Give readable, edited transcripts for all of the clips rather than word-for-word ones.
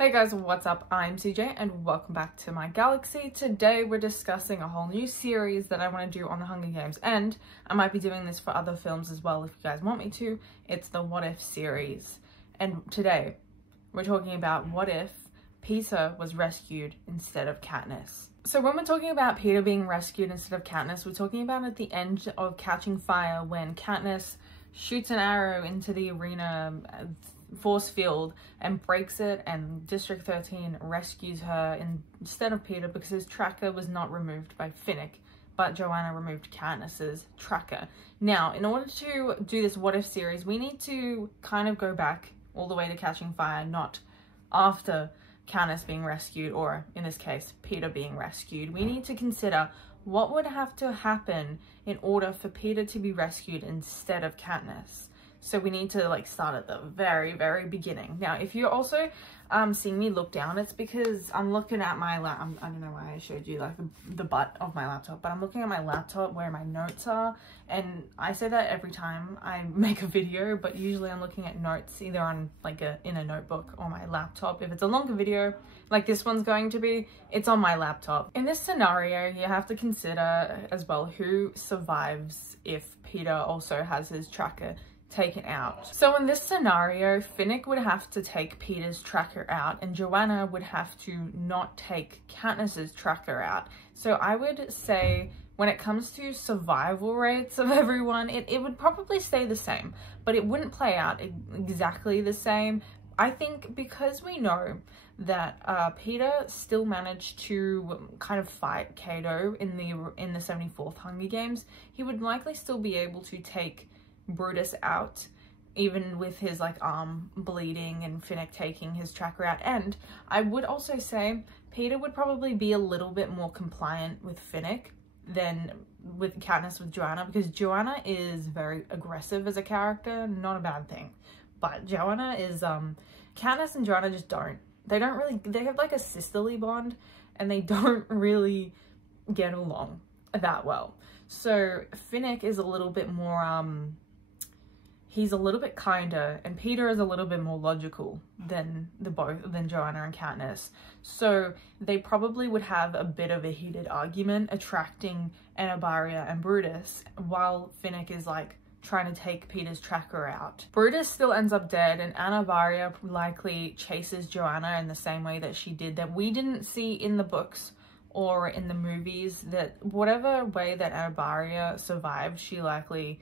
Hey guys, what's up? I'm CJ and welcome back to my galaxy. Today we're discussing a whole new series that I want to do on the Hunger Games, and I might be doing this for other films as well if you guys want me to. It's the What If series. And today we're talking about what if Peter was rescued instead of Katniss. So when we're talking about Peter being rescued instead of Katniss, we're talking about at the end of Catching Fire when Katniss shoots an arrow into the arena force field and breaks it, and District 13 rescues her instead of Peter because his tracker was not removed by Finnick, but Joanna removed Katniss's tracker. Now, in order to do this What If series, we need to kind of go back all the way to Catching Fire, not after Katniss being rescued, or in this case, Peter being rescued. We need to consider what would have to happen in order for Peter to be rescued instead of Katniss. So we need to start at the very, very beginning. Now, if you're also seeing me look down, it's because I'm looking at my I don't know why I showed you the butt of my laptop, but I'm looking at my laptop where my notes are. And I say that every time I make a video, but usually I'm looking at notes either on in a notebook or my laptop. If it's a longer video like this one's going to be, it's on my laptop. In this scenario, you have to consider as well who survives if Peter also has his tracker taken out. So in this scenario, Finnick would have to take Peter's tracker out and Joanna would have to not take Katniss's tracker out. So I would say when it comes to survival rates of everyone, it would probably stay the same, but it wouldn't play out exactly the same. I think because we know that Peter still managed to kind of fight Cato in the 74th Hunger Games, he would likely still be able to take Brutus out, even with his arm bleeding and Finnick taking his tracker out. And I would also say Peter would probably be a little bit more compliant with Finnick than with Katniss with Joanna, because Joanna is very aggressive as a character, not a bad thing, but Joanna is Katniss and Joanna just they have a sisterly bond and they don't really get along that well. So Finnick is a little bit more he's a little bit kinder, and Peter is a little bit more logical than Joanna and Katniss. So they probably would have a bit of a heated argument, attracting Anabaria and Brutus, while Finnick is trying to take Peter's tracker out. Brutus still ends up dead, and Anabaria likely chases Joanna in the same way that she did, that we didn't see in the books or in the movies. That whatever way that Anabaria survived, she likely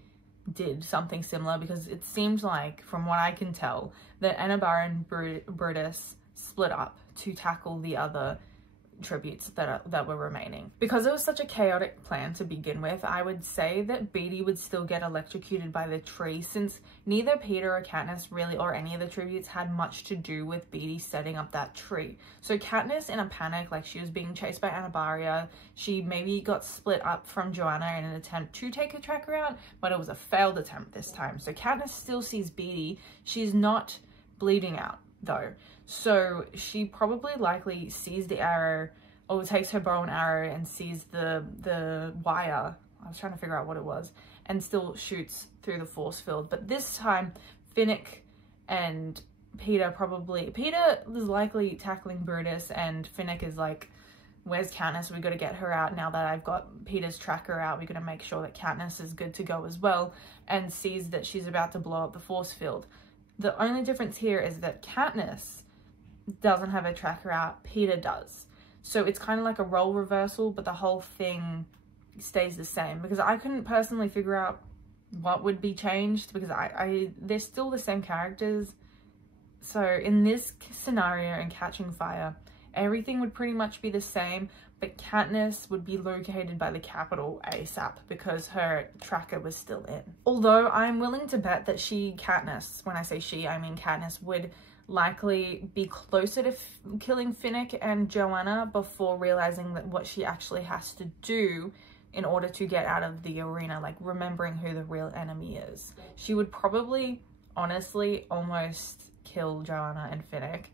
did something similar, because it seems like, from what I can tell, that Anabaria and Brutus split up to tackle the other tributes that were remaining. Because it was such a chaotic plan to begin with, I would say that Beetee would still get electrocuted by the tree, since neither Peter or Katniss really, or any of the tributes, had much to do with Beetee setting up that tree. So Katniss, in a panic, she was being chased by Anabaria, she maybe got split up from Joanna in an attempt to take her tracker out, but it was a failed attempt this time. So Katniss still sees Beetee. She's not bleeding out though, so she probably likely sees the arrow, or takes her bow and arrow and sees the wire, I was trying to figure out what it was, and still shoots through the force field. But this time Finnick and Peter is likely tackling Brutus, and Finnick is where's Katniss? We got to get her out now that I've got Peter's tracker out. We got to make sure that Katniss is good to go as well, and sees that she's about to blow up the force field. The only difference here is that Katniss doesn't have a tracker out, Peter does. So it's kind of like a role reversal, but the whole thing stays the same, because I couldn't personally figure out what would be changed, because they're still the same characters. So in this scenario in Catching Fire, everything would pretty much be the same, but Katniss would be located by the Capitol ASAP because her tracker was still in. Although I'm willing to bet that Katniss, when I say she, I mean Katniss, would likely be closer to killing Finnick and Joanna before realizing that what she actually has to do in order to get out of the arena, remembering who the real enemy is. She would probably honestly almost kill Joanna and Finnick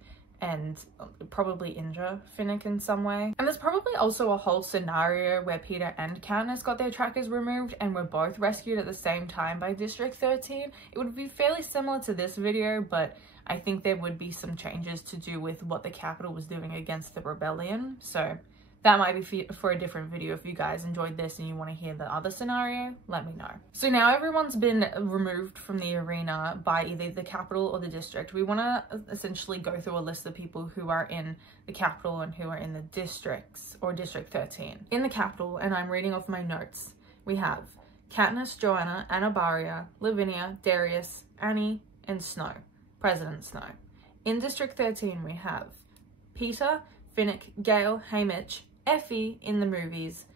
and probably injure Finnick in some way. And there's probably also a whole scenario where Peter and Katniss got their trackers removed and were both rescued at the same time by District 13. It would be fairly similar to this video, but I think there would be some changes to do with what the Capitol was doing against the rebellion. So that might be for a different video. If you guys enjoyed this and you want to hear the other scenario, let me know. So now everyone's been removed from the arena by either the Capitol or the district. We want to essentially go through a list of people who are in the Capitol and who are in the districts, or District 13. In the Capitol, and I'm reading off my notes, we have Katniss, Joanna, Anna Baria, Lavinia, Darius, Annie, and Snow. President Snow. In District 13, we have Peter, Finnick, Gale, Haymitch, Effie in the movies,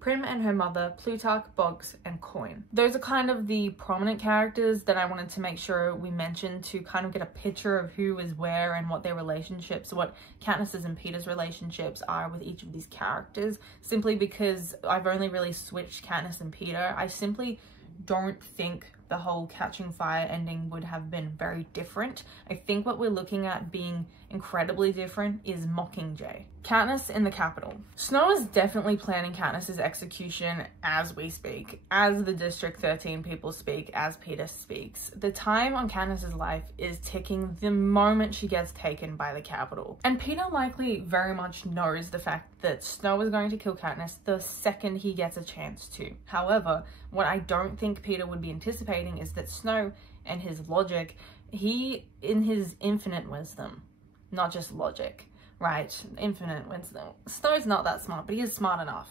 Prim and her mother, Plutarch, Boggs, and Coin. Those are kind of the prominent characters that I wanted to make sure we mentioned to kind of get a picture of who is where and what their relationships, what Katniss's and Peter's relationships are with each of these characters, simply because I've only really switched Katniss and Peter. I simply don't think the whole Catching Fire ending would have been very different. I think what we're looking at being incredibly different is Mockingjay. Katniss in the Capitol. Snow is definitely planning Katniss's execution as we speak, as the District 13 people speak, as Peter speaks. The time on Katniss's life is ticking the moment she gets taken by the Capitol. And Peter likely very much knows the fact that Snow is going to kill Katniss the second he gets a chance to. However, what I don't think Peter would be anticipating is that Snow and his logic, he, in his infinite wisdom, not just logic, right? Infinite wisdom. Snow's not that smart, but he is smart enough.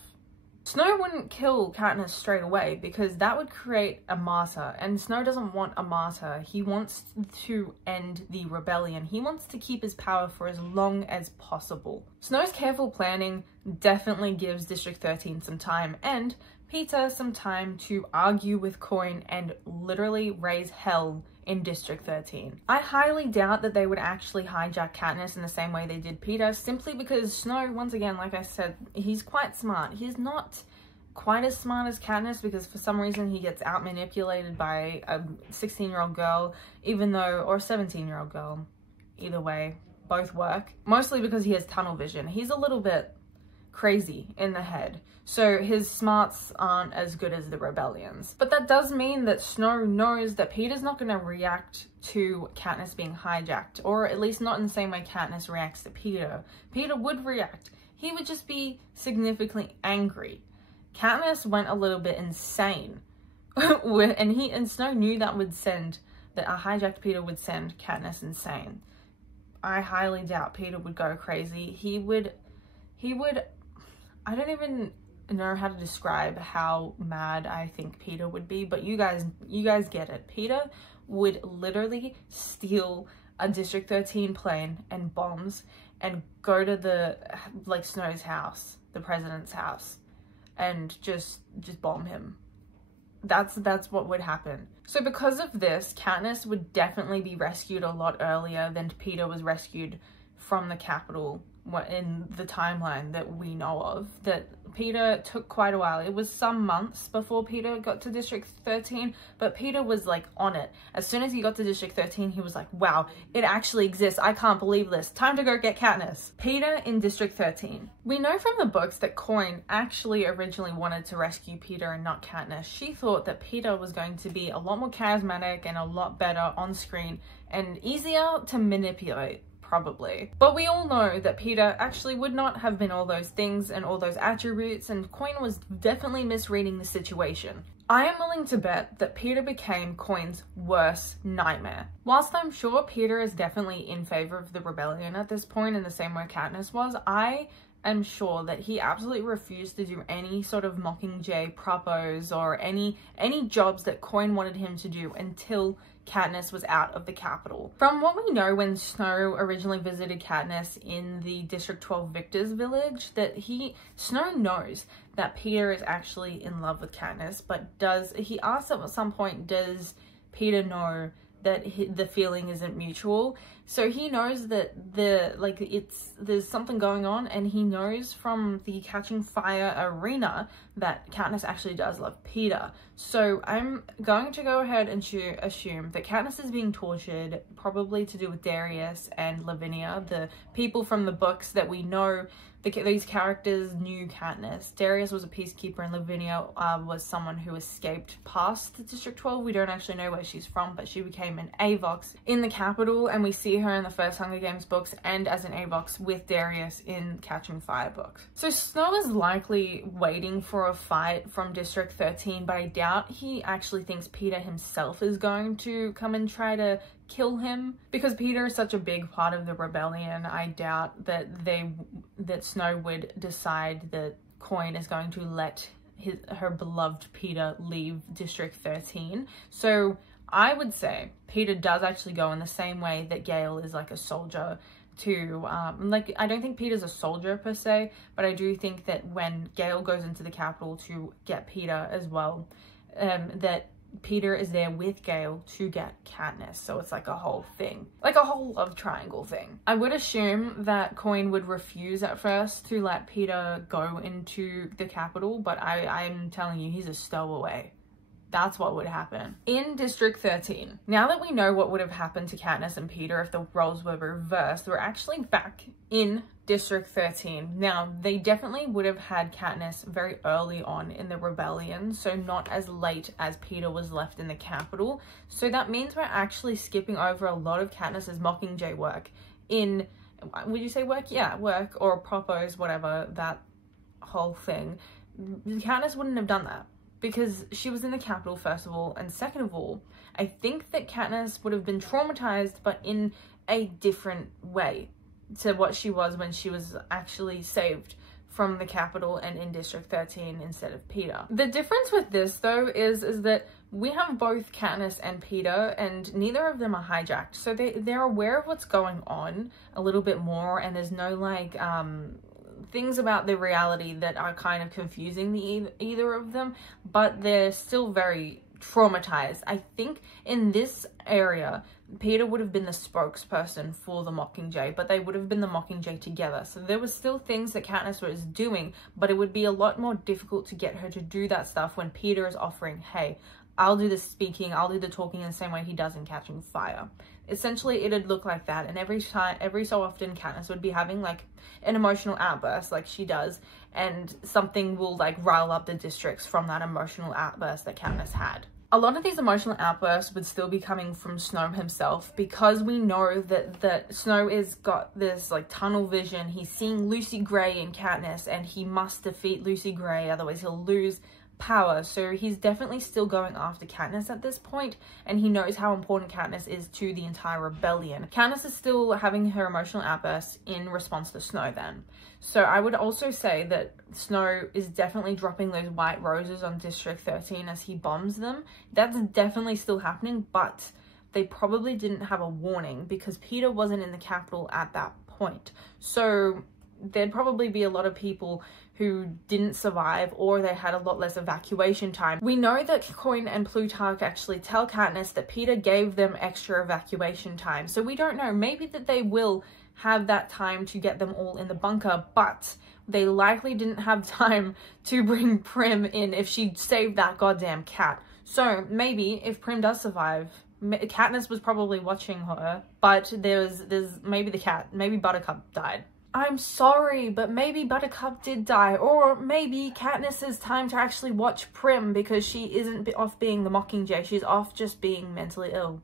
Snow wouldn't kill Katniss straight away because that would create a martyr, and Snow doesn't want a martyr. He wants to end the rebellion. He wants to keep his power for as long as possible. Snow's careful planning definitely gives District 13 some time, and Peter some time to argue with Coin and literally raise hell in District 13. I highly doubt that they would actually hijack Katniss in the same way they did Peter, simply because Snow, once again, like I said, he's quite smart. He's not quite as smart as Katniss because for some reason he gets out-manipulated by a 16-year-old girl, even though, or a 17-year-old girl. Either way, both work. Mostly because he has tunnel vision. He's a little bit crazy in the head, so his smarts aren't as good as the rebellion's. But that does mean that Snow knows that Peter's not going to react to Katniss being hijacked, or at least not in the same way Katniss reacts to Peter. Peter would react. He would just be significantly angry. Katniss went a little bit insane, and Snow knew that a hijacked Peter would send Katniss insane. I highly doubt Peter would go crazy. He would, I don't even know how to describe how mad I think Peter would be, but you guys get it. Peter would literally steal a District 13 plane and bombs and go to Snow's house, the president's house, and just bomb him. That's what would happen. So because of this, Katniss would definitely be rescued a lot earlier than Peter was rescued from the Capitol in the timeline that we know of. That Peter took quite a while. It was some months before Peter got to District 13, but Peter was like on it. As soon as he got to District 13, he was like, wow, it actually exists. I can't believe this. Time to go get Katniss. Peter in District 13. We know from the books that Coin actually originally wanted to rescue Peter and not Katniss. She thought that Peter was going to be a lot more charismatic and a lot better on screen and easier to manipulate. Probably. But we all know that Peter actually would not have been all those things and all those attributes, and Coin was definitely misreading the situation. I am willing to bet that Peter became Coin's worst nightmare. Whilst I'm sure Peter is definitely in favor of the rebellion at this point in the same way Katniss was, I am sure that he absolutely refused to do any sort of Mockingjay propos or any jobs that Coin wanted him to do until Katniss was out of the Capitol. From what we know, when Snow originally visited Katniss in the District 12 Victor's village, that Snow knows that Peter is actually in love with Katniss, but he asks at some point, does Peter know that the feeling isn't mutual? So he knows that there's something going on, and he knows from the Catching Fire arena that Katniss actually does love Peter. So I'm going to go ahead and assume that Katniss is being tortured, probably to do with Darius and Lavinia, the people from the books that we know. These characters knew Katniss. Darius was a peacekeeper, and Lavinia was someone who escaped past District 12. We don't actually know where she's from, but she became an AVOX in the Capitol, and we see her in the first Hunger Games books and as an AVOX with Darius in Catching Fire books. So Snow is likely waiting for a fight from District 13, but I doubt he actually thinks Peter himself is going to come and try to kill him, because Peter is such a big part of the rebellion. I doubt that Snow would decide that Coin is going to let her beloved Peter leave District 13. So I would say Peter does actually go in the same way that Gale is like a soldier to I don't think Peter's a soldier per se, but I do think that when Gale goes into the Capitol to get Peter as well, that Peter is there with Gale to get Katniss. So it's like a whole thing, like a whole love triangle thing. I would assume that Coin would refuse at first to let Peter go into the Capitol, but I'm telling you, he's a stowaway. That's what would happen. In District 13, now that we know what would have happened to Katniss and Peter if the roles were reversed, we're actually back in District 13. Now, they definitely would have had Katniss very early on in the rebellion, so not as late as Peter was left in the Capitol. So that means we're actually skipping over a lot of Katniss's Mockingjay work in, would you say work? Yeah, work or propos, whatever, that whole thing. Katniss wouldn't have done that, because she was in the Capitol, first of all, and second of all, I think that Katniss would have been traumatized, but in a different way to what she was when she was actually saved from the Capitol and in District 13 instead of Peter. The difference with this, though, is that we have both Katniss and Peter, and neither of them are hijacked, so they're aware of what's going on a little bit more, and there's no, like, things about the reality that are kind of confusing either of them, but they're still very traumatized. I think in this area, Peter would have been the spokesperson for the Mockingjay, but they would have been the Mockingjay together. So there were still things that Katniss was doing, but it would be a lot more difficult to get her to do that stuff when Peter is offering, hey, I'll do the speaking, I'll do the talking in the same way he does in Catching Fire. Essentially, it'd look like that, and every so often Katniss would be having like an emotional outburst like she does, and something will like rile up the districts from that emotional outburst that Katniss had. A lot of these emotional outbursts would still be coming from Snow himself, because we know that Snow is got this like tunnel vision. He's seeing Lucy Gray in Katniss, and he must defeat Lucy Gray, otherwise he'll lose power. So he's definitely still going after Katniss at this point, and he knows how important Katniss is to the entire rebellion. Katniss is still having her emotional outbursts in response to Snow then. So I would also say that Snow is definitely dropping those white roses on District 13 as he bombs them. That's definitely still happening, but they probably didn't have a warning because Peter wasn't in the Capitol at that point. So there'd probably be a lot of people who didn't survive, or they had a lot less evacuation time. We know that Coin and Plutarch actually tell Katniss that Peter gave them extra evacuation time. So we don't know, maybe that they will have that time to get them all in the bunker, but they likely didn't have time to bring Prim in if she saved that goddamn cat. So maybe if Prim does survive, Katniss was probably watching her, but there's maybe the cat, maybe Buttercup died. I'm sorry, but maybe Buttercup did die, or maybe Katniss is time to actually watch Prim because she isn't off being the Mockingjay, she's off just being mentally ill.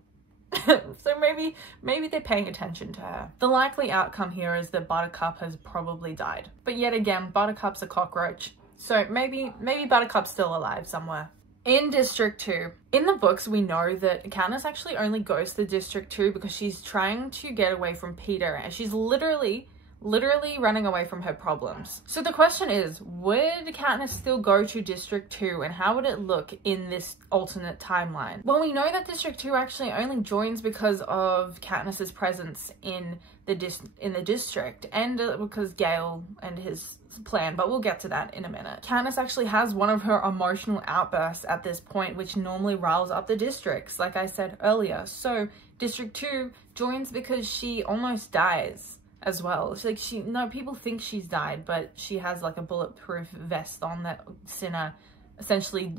So maybe they're paying attention to her. The likely outcome here is that Buttercup has probably died. But yet again, Buttercup's a cockroach, so maybe Buttercup's still alive somewhere. In District 2, in the books we know that Katniss actually only goes to District 2 because she's trying to get away from Peter, and she's literally literally running away from her problems. So the question is, would Katniss still go to District 2, and how would it look in this alternate timeline? Well, we know that District 2 actually only joins because of Katniss's presence in the district, and because Gale and his plan, but we'll get to that in a minute. Katniss actually has one of her emotional outbursts at this point, which normally riles up the districts, like I said earlier. So District 2 joins because she almost dies as well. It's like no, people think she's died, but she has like a bulletproof vest on that Cinna essentially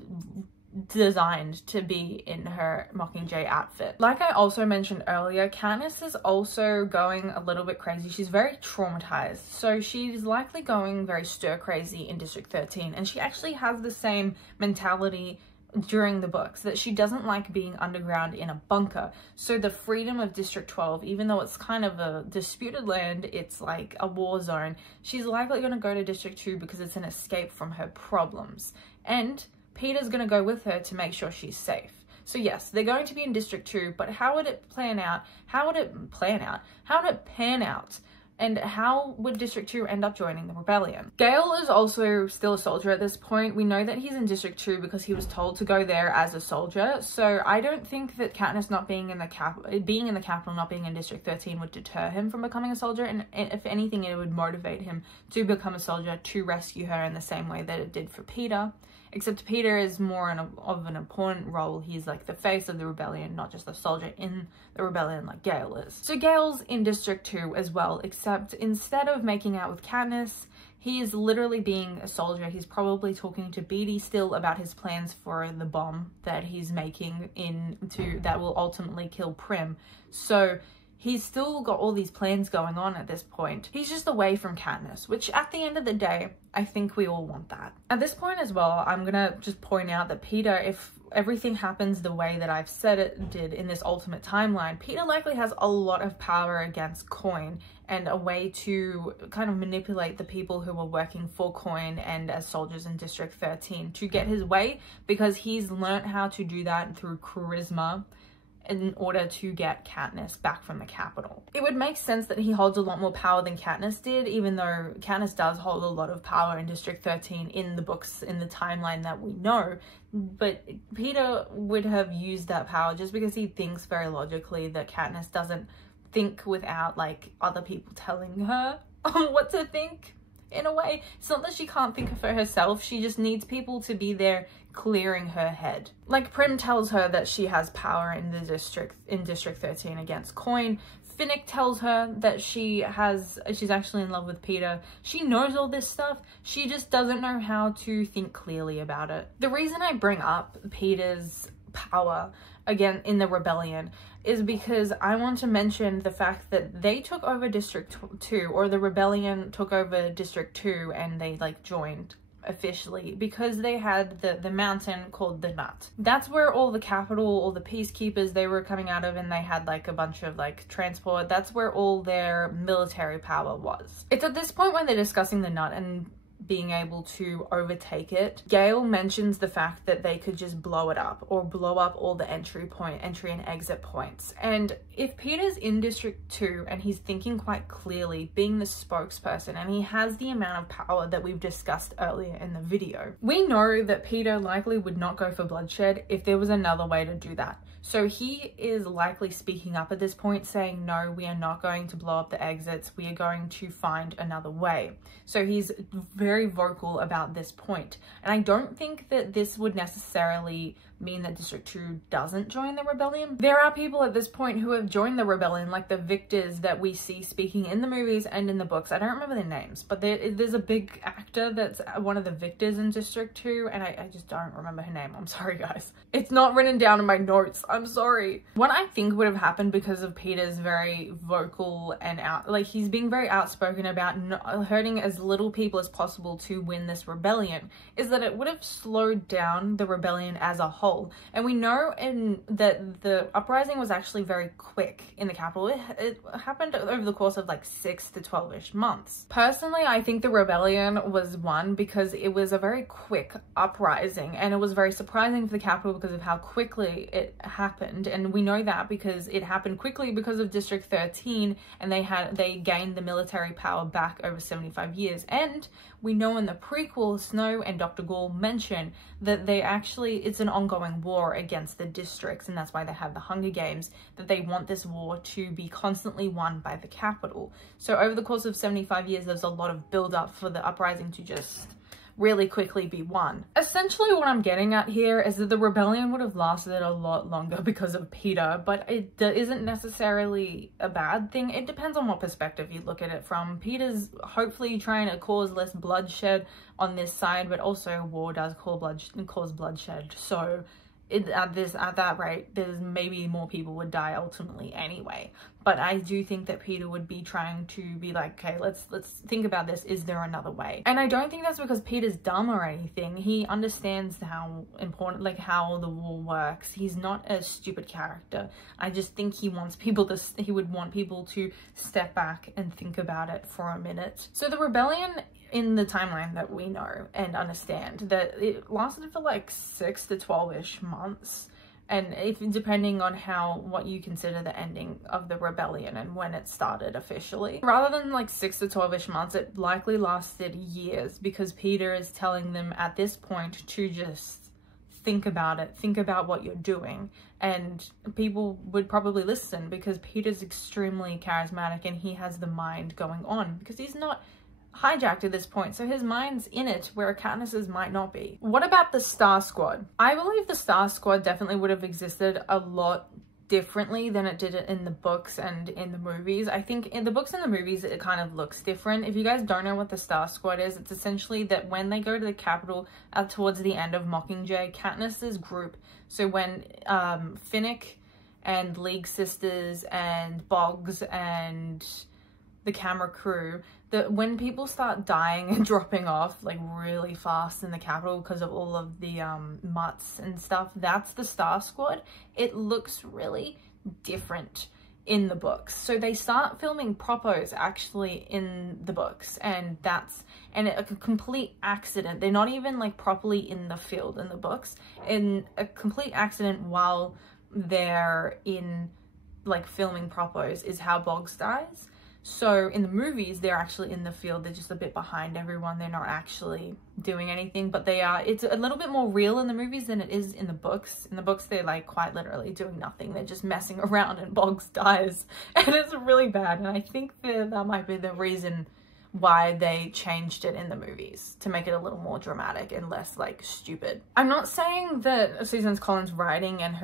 designed to be in her Mockingjay outfit. Like I also mentioned earlier, Katniss is also going a little bit crazy. She's very traumatized, so she's likely going very stir crazy in District 13, and she actually has the same mentality during the books, that she doesn't like being underground in a bunker. So the freedom of District 12, even though it's kind of a disputed land, it's like a war zone, she's likely going to go to District 2 because it's an escape from her problems. And Peter's going to go with her to make sure she's safe. So yes, they're going to be in District 2, but how would it plan out? How would it pan out? And how would District 2 end up joining the rebellion? Gale is also still a soldier at this point. We know that he's in District 2 because he was told to go there as a soldier. So I don't think that Katniss not being in the capital, not being in District 13 would deter him from becoming a soldier. And if anything, it would motivate him to become a soldier to rescue her in the same way that it did for Peter. Except Peter is more of an important role. He's like the face of the rebellion, not just a soldier in the rebellion like Gale is. So Gale's in District 2 as well, except instead of making out with Katniss, he is literally being a soldier. He's probably talking to Beetee still about his plans for the bomb that he's making that will ultimately kill Prim. So he's still got all these plans going on at this point. He's just away from Katniss, which at the end of the day, I think we all want that. At this point as well, I'm gonna just point out that Peter, if everything happens the way that I've said it did in this ultimate timeline, Peter likely has a lot of power against Coin and a way to kind of manipulate the people who are working for Coin and as soldiers in District 13 to get his way, because he's learnt how to do that through charisma in order to get Katniss back from the capital. It would make sense that he holds a lot more power than Katniss did, even though Katniss does hold a lot of power in District 13 in the books, in the timeline that we know. But Peter would have used that power just because he thinks very logically that Katniss doesn't think without like other people telling her what to think. In a way, it's not that she can't think for herself, she just needs people to be there clearing her head. Like Prim tells her that she has power in District 13 against Coin. Finnick tells her that she's actually in love with Peter. She knows all this stuff, she just doesn't know how to think clearly about it. The reason I bring up Peter's power again in the rebellion is because I want to mention the fact that they took over District 2, or the rebellion took over District 2, and they like joined officially because they had the mountain called the Nut. That's where all the capital, all the peacekeepers, they were coming out of, and they had like a bunch of like transport. That's where all their military power was. It's at this point when they're discussing the Nut and being able to overtake it, Gale mentions the fact that they could just blow it up, or blow up all the entry and exit points. And if Peter's in District 2 and he's thinking quite clearly, being the spokesperson, and he has the amount of power that we've discussed earlier in the video, we know that Peter likely would not go for bloodshed if there was another way to do that. So he is likely speaking up at this point, saying, no, we are not going to blow up the exits. We are going to find another way. So he's very vocal about this point. And I don't think that this would necessarily mean that District 2 doesn't join the rebellion. There are people at this point who have joined the rebellion, like the victors that we see speaking in the movies and in the books. I don't remember their names, but there's a big actor that's one of the victors in District 2, and I just don't remember her name. I'm sorry, guys. It's not written down in my notes. I'm sorry. What I think would have happened, because of Peter's very vocal and he's being very outspoken about hurting as little people as possible possible to win this rebellion is that it would have slowed down the rebellion as a whole. And we know that the uprising was actually very quick in the capital. It happened over the course of like 6 to 12-ish months. Personally, I think the rebellion was won because it was a very quick uprising, and it was very surprising for the capital because of how quickly it happened. And we know that because it happened quickly because of District 13, and they gained the military power back over 75 years. And we know in the prequel, Snow and Dr. Ghoul mention that it's an ongoing war against the districts, and that's why they have the Hunger Games, that they want this war to be constantly won by the capital. So over the course of 75 years, there's a lot of build up for the uprising to just really quickly be won. Essentially what I'm getting at here is that the rebellion would have lasted a lot longer because of Peter, but it isn't necessarily a bad thing. It depends on what perspective you look at it from. Peter's hopefully trying to cause less bloodshed on this side, but also war does cause bloodshed. So at that rate, there's maybe more people would die ultimately anyway. But I do think that Peter would be trying to be like, okay, let's think about this. Is there another way? And I don't think that's because Peter's dumb or anything. He understands how important, like how the war works. He's not a stupid character. I just think he would want people to step back and think about it for a minute. So the rebellion, in the timeline that we know and understand, that it lasted for like 6 to 12-ish months, and depending on what you consider the ending of the rebellion and when it started officially. Rather than like 6 to 12-ish months, it likely lasted years, because Peter is telling them at this point to just think about it, think about what you're doing, and people would probably listen because Peter's extremely charismatic and he has the mind going on, because he's not hijacked at this point, so his mind's in it where Katniss's might not be. What about the Star Squad? I believe the Star Squad definitely would have existed a lot differently than it did in the books and in the movies. I think in the books and the movies it kind of looks different. If you guys don't know what the Star Squad is, it's essentially that when they go to the capital towards the end of Mockingjay, Katniss's group, so when Finnick and League Sisters and Boggs and the camera crew, that when people start dying and dropping off like really fast in the capital because of all of the mutts and stuff, that's the Star Squad. It looks really different in the books. So they start filming propos actually in the books, and a complete accident. They're not even like properly in the field in the books. In a complete accident while they're in like filming propos is how Boggs dies. So in the movies, they're actually in the field. They're just a bit behind everyone. They're not actually doing anything, but it's a little bit more real in the movies than it is in the books. In the books, they're like quite literally doing nothing. They're just messing around and Boggs dies, and it's really bad. And I think that might be the reason why they changed it in the movies, to make it a little more dramatic and less like stupid. I'm not saying that Susan Collins' writing and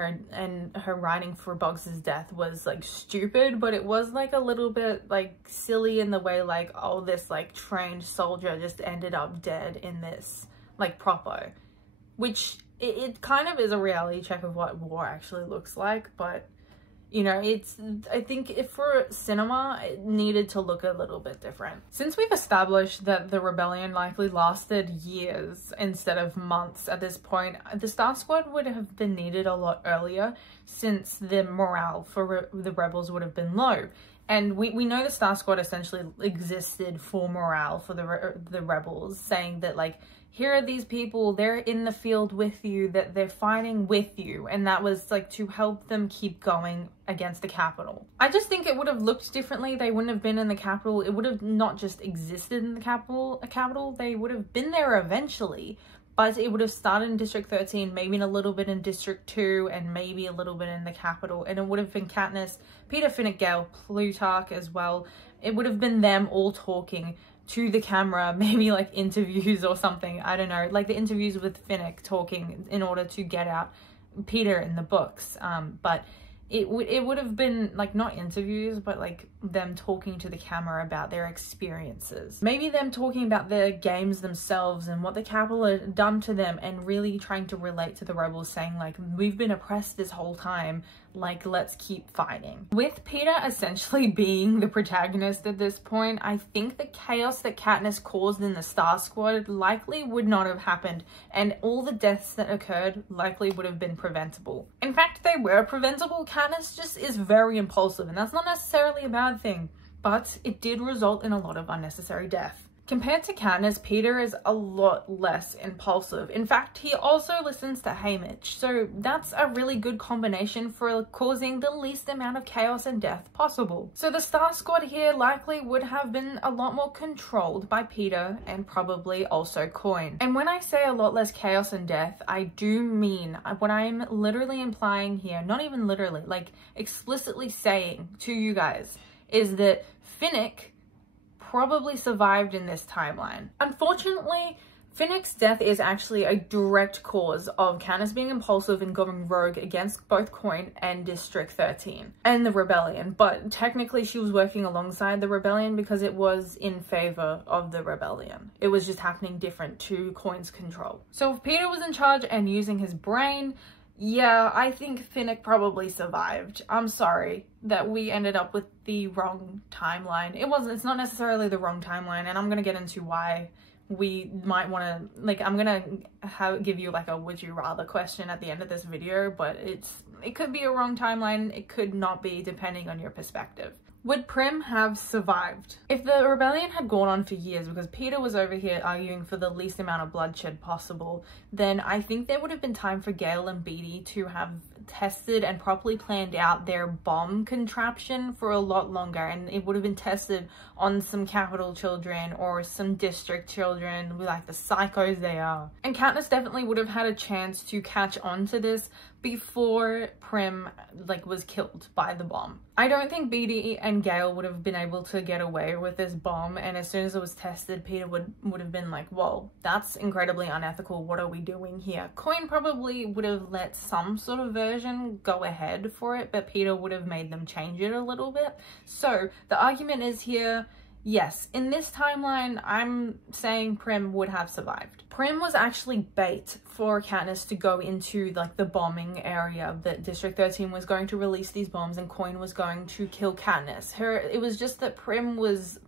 her writing for Boggs's death was like stupid, but it was like a little bit like silly in the way like, oh, this like trained soldier just ended up dead in this like propo, which it kind of is a reality check of what war actually looks like. But you know, I think if for cinema, it needed to look a little bit different. Since we've established that the rebellion likely lasted years instead of months at this point, the Star Squad would have been needed a lot earlier, since the morale for the rebels would have been low. And we know the Star Squad essentially existed for morale for the rebels, saying that like, here are these people, they're in the field with you, that they're fighting with you, and that was like to help them keep going against the capital. I just think it would have looked differently. They wouldn't have been in the capital. It would have not just existed in the capital, they would have been there eventually, but it would have started in District 13, maybe a little bit in District 2, and maybe a little bit in the capital, and it would have been Katniss, Peter, Finnick, Gale, Plutarch as well. It would have been them all talking to the camera, maybe like interviews or something, I don't know, like the interviews with Finnick talking in order to get out Peter in the books. But it would have been like not interviews, but like them talking to the camera about their experiences. Maybe them talking about their games themselves and what the Capitol had done to them, and really trying to relate to the rebels, saying like, we've been oppressed this whole time, like, let's keep fighting. With Peter essentially being the protagonist at this point, I think the chaos that Katniss caused in the Star Squad likely would not have happened, and all the deaths that occurred likely would have been preventable. In fact, they were preventable. Katniss just is very impulsive, and that's not necessarily a bad thing, but it did result in a lot of unnecessary death. Compared to Katniss, Peter is a lot less impulsive. In fact, he also listens to Haymitch, so that's a really good combination for causing the least amount of chaos and death possible. So the Star Squad here likely would have been a lot more controlled by Peter, and probably also Coin. And when I say a lot less chaos and death, I do mean what I'm literally implying here, not even literally, like explicitly saying to you guys, is that Finnick probably survived in this timeline. Unfortunately, Finnick's death is actually a direct cause of Katniss being impulsive and going rogue against both Coin and District 13 and the rebellion, but technically she was working alongside the rebellion because it was in favor of the rebellion. It was just happening different to Coin's control. So if Peter was in charge and using his brain, yeah, I think Finnick probably survived. I'm sorry that we ended up with the wrong timeline. It's not necessarily the wrong timeline, and I'm gonna get into why we might want to, like, I'm gonna give you like a would you rather question at the end of this video, but it could be a wrong timeline, it could not be, depending on your perspective. Would Prim have survived? If the rebellion had gone on for years because Peter was over here arguing for the least amount of bloodshed possible, then I think there would have been time for Gale and Beetee to have tested and properly planned out their bomb contraption for a lot longer, and it would have been tested on some Capitol children or some District children, like the psychos they are. And Katniss definitely would have had a chance to catch on to this before Prim was killed by the bomb. I don't think Beetee and Gale would have been able to get away with this bomb, and as soon as it was tested, Peter would have been like, whoa, that's incredibly unethical, what are we doing here? Coin probably would have let some sort of version go ahead for it, but Peter would have made them change it a little bit. So the argument is here, yes, in this timeline, I'm saying Prim would have survived. Prim was actually bait for Katniss to go into like the bombing area that District 13 was going to release these bombs, and Coin was going to kill Katniss. It was just that Prim was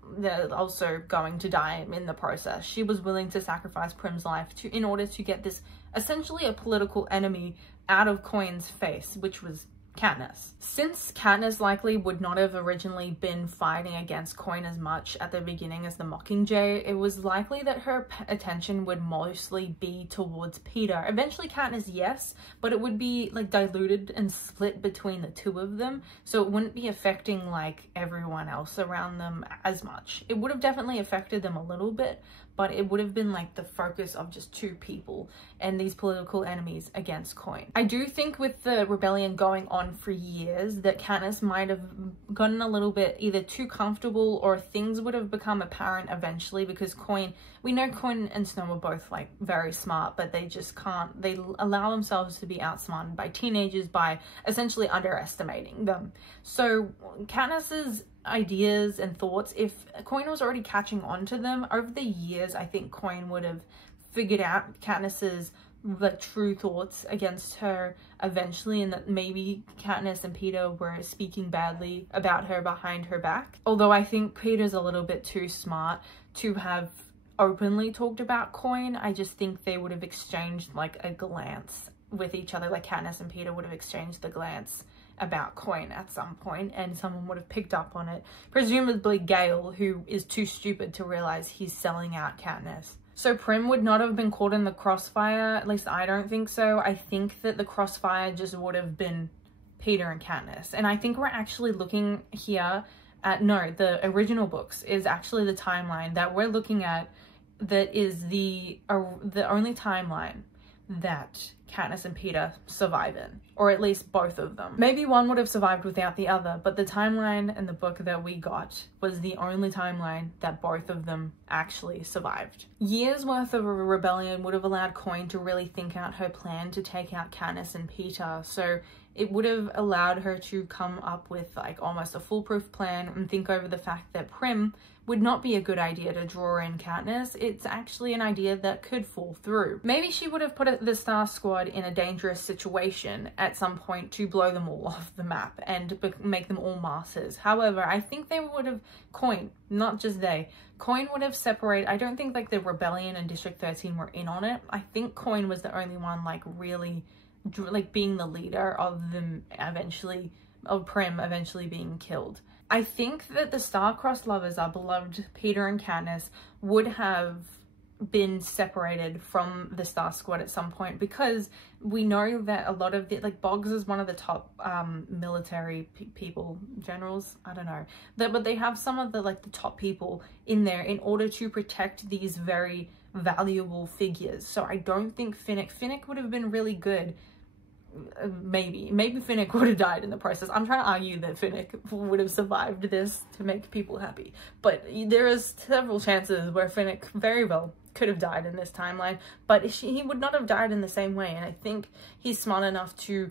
also going to die in the process. She was willing to sacrifice Prim's life in order to get this essentially a political enemy out of Coin's face, which was Katniss. Since Katniss likely would not have originally been fighting against Coin as much at the beginning as the Mockingjay, it was likely that her attention would mostly be towards Peter. Eventually Katniss, yes, but it would be like diluted and split between the two of them, so it wouldn't be affecting like everyone else around them as much. It would have definitely affected them a little bit, but it would have been like the focus of just two people and these political enemies against Coin. I do think with the rebellion going on for years that Katniss might have gotten a little bit either too comfortable, or things would have become apparent eventually, because Coin, we know Coin and Snow are both like very smart, but they just can't, they allow themselves to be outsmarted by teenagers by essentially underestimating them. So Katniss's ideas and thoughts, if Coin was already catching on to them over the years, I think Coin would have figured out Katniss's true thoughts against her eventually, and that maybe Katniss and Peter were speaking badly about her behind her back. Although I think Peter's a little bit too smart to have openly talked about Coin. I just think they would have exchanged like a glance with each other, like Katniss and Peter would have exchanged the glance about Coin at some point, and someone would have picked up on it. Presumably Gale, who is too stupid to realize he's selling out Katniss. So Prim would not have been caught in the crossfire, at least I don't think so. I think that the crossfire just would have been Peter and Katniss. And I think we're actually looking here at, no, the original books is actually the timeline that we're looking at that is the only timeline that Katniss and Peter survive in, or at least both of them. Maybe one would have survived without the other, but the timeline in the book that we got was the only timeline that both of them actually survived. Years worth of a rebellion would have allowed Coin to really think out her plan to take out Katniss and Peter, so it would have allowed her to come up with like almost a foolproof plan and think over the fact that Prim would not be a good idea to draw in Katniss. It's actually an idea that could fall through. Maybe she would have put the Star Squad in a dangerous situation at some point to blow them all off the map and make them all martyrs. However, I think they would have, Coin, not just they, Coin would have separated. I don't think like the Rebellion and District 13 were in on it. I think Coin was the only one like really like being the leader of them eventually, of Prim eventually being killed. I think that the star-crossed lovers, our beloved Peter and Katniss, would have been separated from the Star Squad at some point, because we know that a lot of the, like, Boggs is one of the top military people, generals, I don't know, but they have some of the like the top people in there in order to protect these very valuable figures. So I don't think Finnick would have been really good. Maybe Finnick would have died in the process. I'm trying to argue that Finnick would have survived this to make people happy, but there is several chances where Finnick very well could have died in this timeline, but he would not have died in the same way, and I think he's smart enough to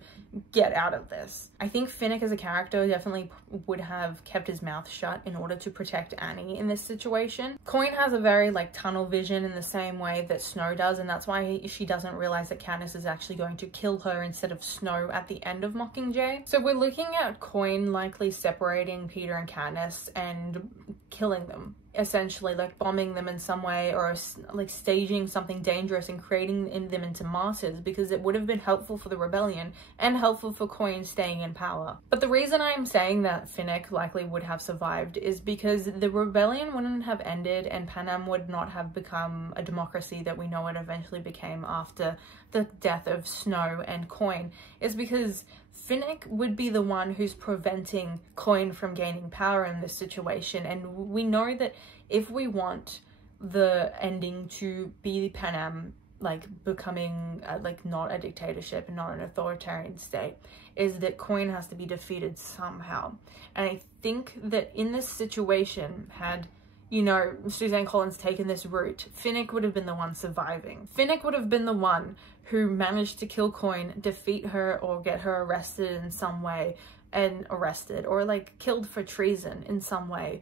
get out of this. I think Finnick as a character definitely would have kept his mouth shut in order to protect Annie in this situation. Coin has a very like tunnel vision in the same way that Snow does, and that's why she doesn't realize that Katniss is actually going to kill her instead of Snow at the end of Mockingjay. So we're looking at Coin likely separating Peter and Katniss and killing them, essentially, like bombing them in some way, or like staging something dangerous and creating them into martyrs, because it would have been helpful for the rebellion and helpful for Coin staying in power. But the reason I'm saying that Finnick likely would have survived is because the rebellion wouldn't have ended and Panem would not have become a democracy that we know it eventually became after the death of Snow and Coin, is because Finnick would be the one who's preventing Coin from gaining power in this situation. And we know that if we want the ending to be Panem like becoming like not a dictatorship and not an authoritarian state, is that Coin has to be defeated somehow. And I think that in this situation, had, you know, Suzanne Collins taken this route, Finnick would have been the one surviving. Finnick would have been the one who managed to kill Coin, defeat her, or get her arrested in some way, and arrested or like killed for treason in some way,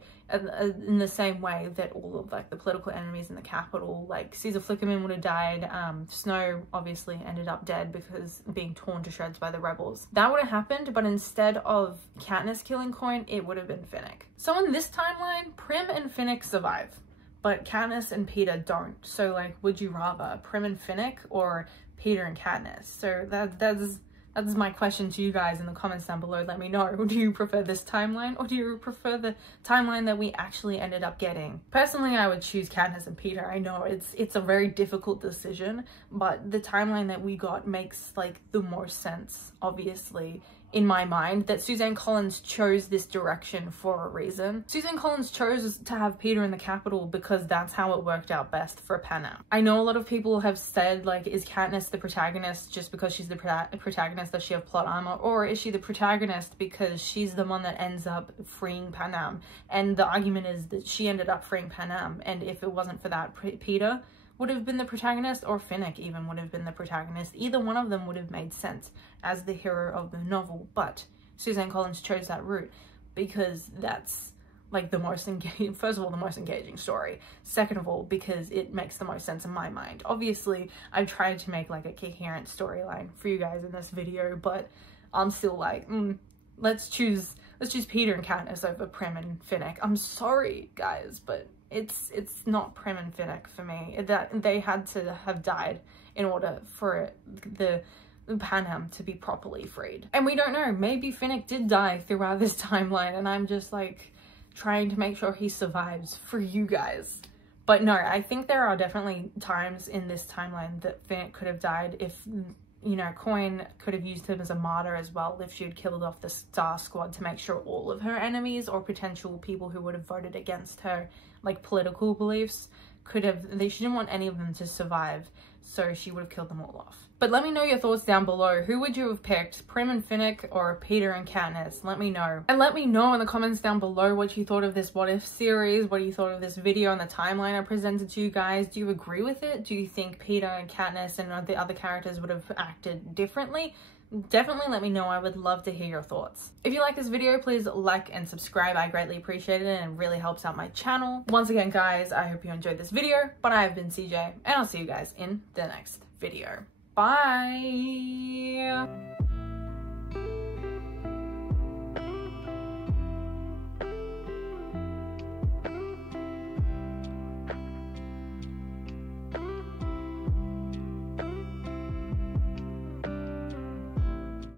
in the same way that all of like the political enemies in the capital, like Caesar Flickerman would have died. Snow obviously ended up dead because being torn to shreds by the rebels. That would have happened, but instead of Katniss killing Coin, it would have been Finnick. So in this timeline, Prim and Finnick survive, but Katniss and Peter don't. So like, would you rather Prim and Finnick or Peter and Katniss? So that's my question to you guys in the comments down below. Let me know, do you prefer this timeline or do you prefer the timeline that we actually ended up getting? Personally, I would choose Katniss and Peter. I know it's a very difficult decision, but the timeline that we got makes like the most sense, obviously, in my mind, that Suzanne Collins chose this direction for a reason. Suzanne Collins chose to have Peter in the capital because that's how it worked out best for Panem. I know a lot of people have said, like, is Katniss the protagonist just because she's the protagonist? Does she have plot armor? Or is she the protagonist because she's the one that ends up freeing Panem? And the argument is that she ended up freeing Panem, and if it wasn't for that, Peter would have been the protagonist, or Finnick even would have been the protagonist. Either one of them would have made sense as the hero of the novel, but Suzanne Collins chose that route because that's like the most engaging, first of all, the most engaging story. Second of all, because it makes the most sense in my mind. Obviously, I've tried to make like a coherent storyline for you guys in this video, but I'm still like, let's choose Peter and Katniss over Prim and Finnick. I'm sorry, guys, but it's not Prim and Finnick for me. That they had to have died in order for the Panem to be properly freed. And we don't know, maybe Finnick did die throughout this timeline and I'm just like trying to make sure he survives for you guys. But no, I think there are definitely times in this timeline that Finnick could have died if, you know, Coin could have used him as a martyr as well if she had killed off the Star Squad to make sure all of her enemies or potential people who would have voted against her, like political beliefs, she didn't want any of them to survive, so she would have killed them all off. But let me know your thoughts down below. Who would you have picked, Prim and Finnick or Peter and Katniss? Let me know. And let me know in the comments down below what you thought of this What If series, what you thought of this video and the timeline I presented to you guys. Do you agree with it? Do you think Peter and Katniss and the other characters would have acted differently? Definitely let me know. I would love to hear your thoughts. If you like this video, please like and subscribe. I greatly appreciate it and it really helps out my channel. Once again, guys, I hope you enjoyed this video, but I have been CJ and I'll see you guys in the next video. Bye.